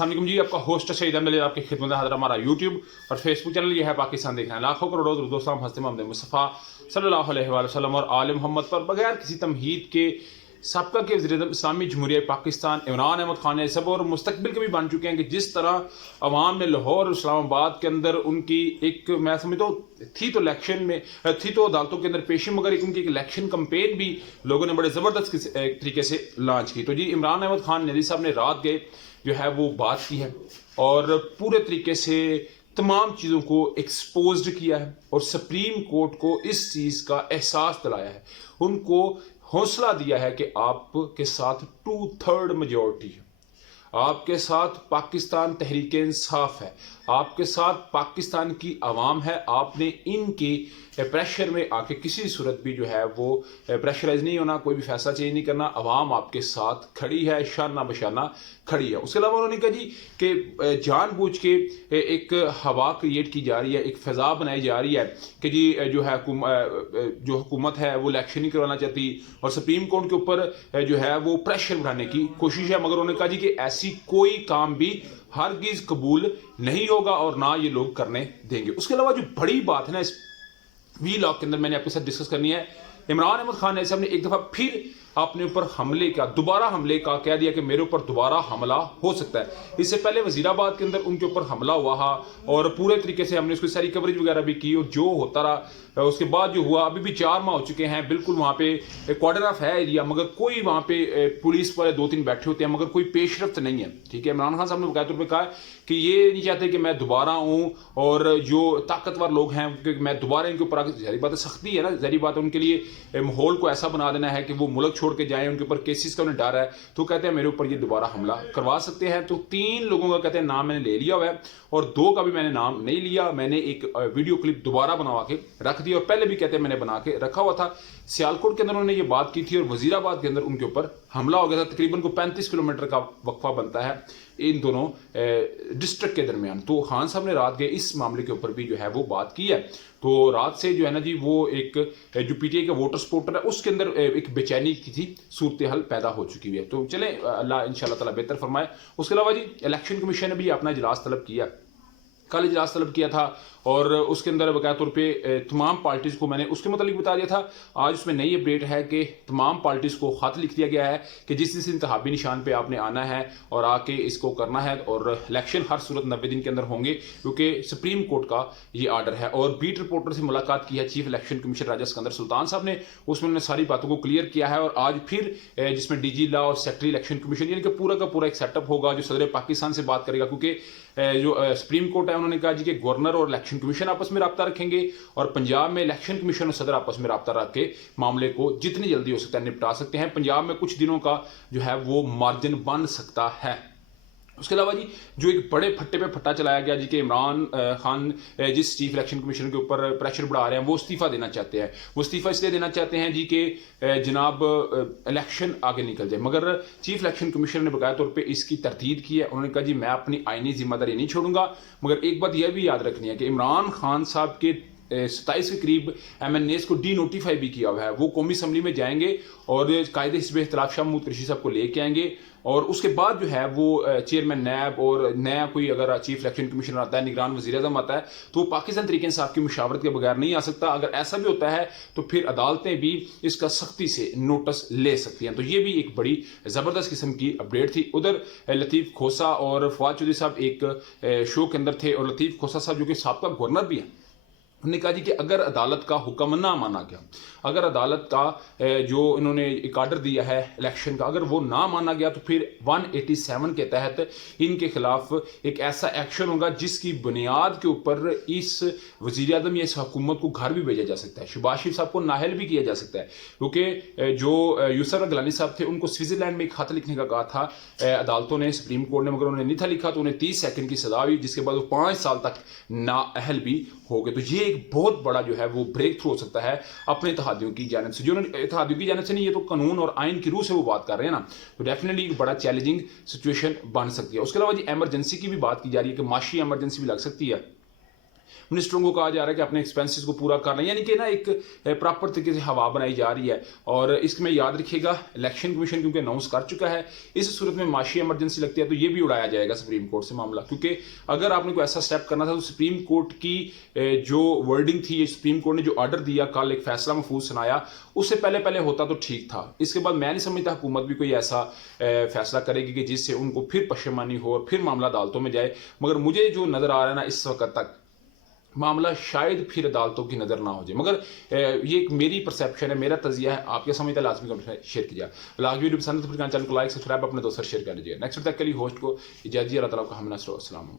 अस्सलाम वालेकुम जी, आपका होस्ट सईद अहमद आपकी खिदमत हाजिर। हमारा यूट्यूब और फेसबुक चैनल ये है पाकिस्तान देखना है। लाखों करोड़ों दोस्तों हस्ते मोहम्मद मुस्तफ़ा सल्लल्लाहु अलैहि वसल्लम और आले मोहम्मद पर बगैर किसी तमहीद के सबका के वज़ीर-ए-आज़म इस्लामी जमहूरिया पाकिस्तान इमरान अहमद खान सब और मुस्तकबिल के भी बन चुके हैं कि जिस तरह अवाम ने लाहौर और इस्लामाबाद के अंदर उनकी एक मैं समझता हूँ थी तो इलेक्शन में थी तो अदालतों के अंदर पेशी, मगर एक उनकी एक इलेक्शन कंपेन भी लोगों ने बड़े ज़बरदस्त तरीके से लॉन्च की। तो जी इमरान अहमद खान नदी साहब ने रात गए जो है वो बात की है और पूरे तरीके से तमाम चीज़ों को एक्सपोज्ड किया है और सुप्रीम कोर्ट को इस चीज़ का एहसास दिलाया है, उनको हौसला दिया है कि आपके साथ 2/3 मेजॉरिटी है, आपके साथ पाकिस्तान तहरीक इंसाफ है, आपके साथ पाकिस्तान की आवाम है। आपने इनके प्रेशर में आके किसी सूरत भी जो है वो प्रेशराइज नहीं होना, कोई भी फैसला चेंज नहीं करना। आवाम आपके साथ खड़ी है, शाना बशाना खड़ी है। उसके अलावा उन्होंने कहा जी कि जानबूझ के एक हवा क्रिएट की जा रही है, एक फ़ज़ा बनाई जा रही है कि जी जो है जो हुकूमत है वो इलेक्शन नहीं करवाना चाहती और सुप्रीम कोर्ट के ऊपर जो है वो प्रेशर बढ़ाने की कोशिश है। मगर उन्होंने कहा जी कि ऐसी कोई काम भी हरगिज़ कबूल नहीं होगा और ना ये लोग करने देंगे। उसके अलावा जो बड़ी बात है ना इस वी लॉग के अंदर मैंने आपके साथ डिस्कस करनी है, इमरान अहमद खान साहब ने एक दफ़ा फिर अपने ऊपर हमले का, दोबारा हमले का कह दिया कि मेरे ऊपर दोबारा हमला हो सकता है। इससे पहले वजीराबाद के अंदर उनके ऊपर हमला हुआ और पूरे तरीके से हमने उसकी सारी कवरेज वगैरह भी की और जो होता रहा उसके बाद जो हुआ, अभी भी 4 माह हो चुके हैं। बिल्कुल वहाँ पे क्वार्टर ऑफ है एरिया, मगर कोई वहाँ पे पुलिस वाले 2-3 बैठे होते हैं, मगर कोई पेशरफ्त नहीं है। ठीक है, इमरान खान साहब ने बकायदा तौर पर कहा कि ये नहीं चाहते कि मैं दोबारा आऊँ और जो ताकतवर लोग हैं कि मैं दोबारा इनके ऊपर आगे, ज़ाहिर बात है सख्ती है ना, ज़ाहिर बात है उनके लिए माहौल को ऐसा बना देना है कि वो मुल्क छोड़ के जाएं, उनके ऊपर केसेस का उन्हें डर है, तो कहते हैं मेरे ऊपर ये दोबारा हमला करवा सकते हैं। तो 3 लोगों का कहते हैं नाम मैंने ले लिया हुआ है और 2 का भी मैंने नाम नहीं लिया, मैंने एक वीडियो क्लिप दोबारा बनवा के रख दी और पहले भी कहते हैं मैंने बना के रखा हुआ था। सियालकोट के अंदर उन्होंने ये बात की थी और वजीराबाद के अंदर उनके ऊपर हमला हो गया था। तकरीबन को 35 किलोमीटर का वक्फा बनता है इन दोनों डिस्ट्रिक्ट के दरमियान। तो खान साहब ने रात गए इस मामले के ऊपर भी जो है वो बात की है। तो रात से जो है ना जी वो एक जो पीटीआई का वोटर सपोर्टर है उसके अंदर एक बेचैनी की थी सूरत हाल पैदा हो चुकी हुई है। तो चलें अल्लाह इंशाल्लाह ताला बेहतर फरमाए। उसके अलावा जी इलेक्शन कमीशन ने भी अपना इजलास तलब किया, कल इजलास तलब किया था और उसके अंदर बकाया तौर पे तमाम पार्टीज़ को मैंने उसके मतलब बता दिया था। आज उसमें नई अपडेट है कि तमाम पार्टीज़ को ख़त लिख दिया गया है कि जिस इंतखाबी निशान पे आपने आना है और आके इसको करना है और इलेक्शन हर सूरत 90 दिन के अंदर होंगे, क्योंकि सुप्रीम कोर्ट का ये आर्डर है। और बीट रिपोर्टर से मुलाकात की है चीफ इलेक्शन कमीशनर राजा सिकंदर सुल्तान साहब ने, उसमें उन्होंने सारी बातों को क्लियर किया है। और आज फिर जिसमें डीजी ला और सेक्रेटरी इलेक्शन कमीशन यानी कि पूरा का पूरा एक सेटअप होगा जो सदर पाकिस्तान से बात करेगा, क्योंकि जो सुप्रीम कोर्ट है उन्होंने कहा जी कि गवर्नर और इलेक्शन कमीशन आपस में रब्ता रखेंगे और पंजाब में इलेक्शन कमीशन और सदर आपस में रब्ता रख के मामले को जितनी जल्दी हो सकता है निपटा सकते हैं। पंजाब में कुछ दिनों का जो है वो मार्जिन बन सकता है। उसके अलावा जी जो एक बड़े फट्टे पे फट्टा चलाया गया जी कि इमरान खान जिस चीफ इलेक्शन कमीशन के ऊपर प्रेशर बढ़ा रहे हैं वो इस्तीफ़ा देना चाहते हैं। वो इस्तीफ़ा इसलिए देना चाहते हैं जी कि जनाब इलेक्शन आगे निकल जाए, मगर चीफ इलेक्शन कमीशन ने बकाया तौर पे इसकी तरदीद की है। उन्होंने कहा जी मैं अपनी आईनी जिम्मेदारी नहीं छोड़ूंगा, मगर एक बात यह भी याद रखनी है कि इमरान खान साहब के 27 के करीब MNAs को डी नोटिफाई भी किया हुआ है। वो कौमी असम्बली में जाएंगे और कायदे हिस्ब इख्तिलाफ शाह महमूद कुरैशी साहब को लेके आएंगे और उसके बाद जो है वो चेयरमैन नैब और नया कोई अगर चीफ इलेक्शन कमीशनर आता है, निगरान वज़ीर-ए-आज़म आता है, तो पाकिस्तान तरीके इंसाफ की मुशावरत के बगैर नहीं आ सकता। अगर ऐसा भी होता है तो फिर अदालतें भी इसका सख्ती से नोटिस ले सकती हैं। तो ये भी एक बड़ी ज़बरदस्त किस्म की अपडेट थी। उधर लतीफ़ खोसा और फवाद चौधरी साहब एक शो के अंदर थे और लतीफ़ खोसा साहब जो कि साबका गवर्नर भी हैं, उन्होंने कहा जी कि अगर अदालत का हुक्म ना माना गया, अगर अदालत का जो इन्होंने एक आर्डर दिया है इलेक्शन का, अगर वो ना माना गया तो फिर 187 के तहत इनके खिलाफ एक ऐसा एक्शन होगा जिसकी बुनियाद के ऊपर इस वज़ीर-ए-आज़म या इस हुकूमत को घर भी भेजा जा सकता है, शहबाज शरीफ साहब को नाहल भी किया जा सकता है। क्योंकि जो यूसुफ गिलानी साहब थे उनको स्विट्ज़रलैंड में एक खत लिखने का कहा था अदालतों ने, सुप्रीम कोर्ट ने, मगर उन्होंने नहीं था लिखा तो उन्हें 30 सेकंड की सजा हुई, जिसके बाद वो 5 साल तक नाअहल भी हो गए। तो ये एक बहुत बड़ा जो है वो ब्रेक थ्रू हो सकता है अपने इत्तेहादियों की जानिब से, जो इत्तेहादियों की जानिब से नहीं, ये तो कानून और आइन की रूह से वो बात कर रहे हैं ना, तो डेफिनेटली एक बड़ा चैलेंजिंग सिचुएशन बन सकती है। उसके अलावा जी एमरजेंसी की भी बात की जा रही है कि माशी एमरजेंसी भी लग सकती है। मिनिस्टरों को कहा जा रहा है कि अपने एक्सपेंसेस को पूरा कर लें, यानी कि ना एक प्रॉपर तरीके से हवा बनाई जा रही है। और इसमें याद रखिएगा इलेक्शन कमीशन क्योंकि अनाउंस कर चुका है, इस सूरत में माशी इमरजेंसी लगती है तो ये भी उड़ाया जाएगा सुप्रीम कोर्ट से मामला, क्योंकि अगर आपने कोई ऐसा स्टेप करना था तो सुप्रीम कोर्ट की जो वर्डिंग थी, सुप्रीम कोर्ट ने जो ऑर्डर दिया, कल एक फैसला महफूज सुनाया, उससे पहले पहले होता तो ठीक था। इसके बाद मैं नहीं समझता हुकूमत भी कोई ऐसा फैसला करेगी कि जिससे उनको फिर पशेमानी हो और फिर मामला अदालतों में जाए। मगर मुझे जो नज़र आ रहा है ना इस वक्त तक मामला शायद फिर अदालतों की नज़र ना हो जाए, मगर ये एक मेरी परसेप्शन है, मेरा तजिया है। आपके समझते लाजमी कमेंट में शेयर कीजिए। लाजमी वीडियो पसंद है तो चैनल को लाइक सब्सक्राइब अपने दोस्तों शेयर कर लीजिए। नेक्स्ट तक के लिए होस्ट को इजाज़त, अल्लाह ताला का हम नस्र। अस्सलाम।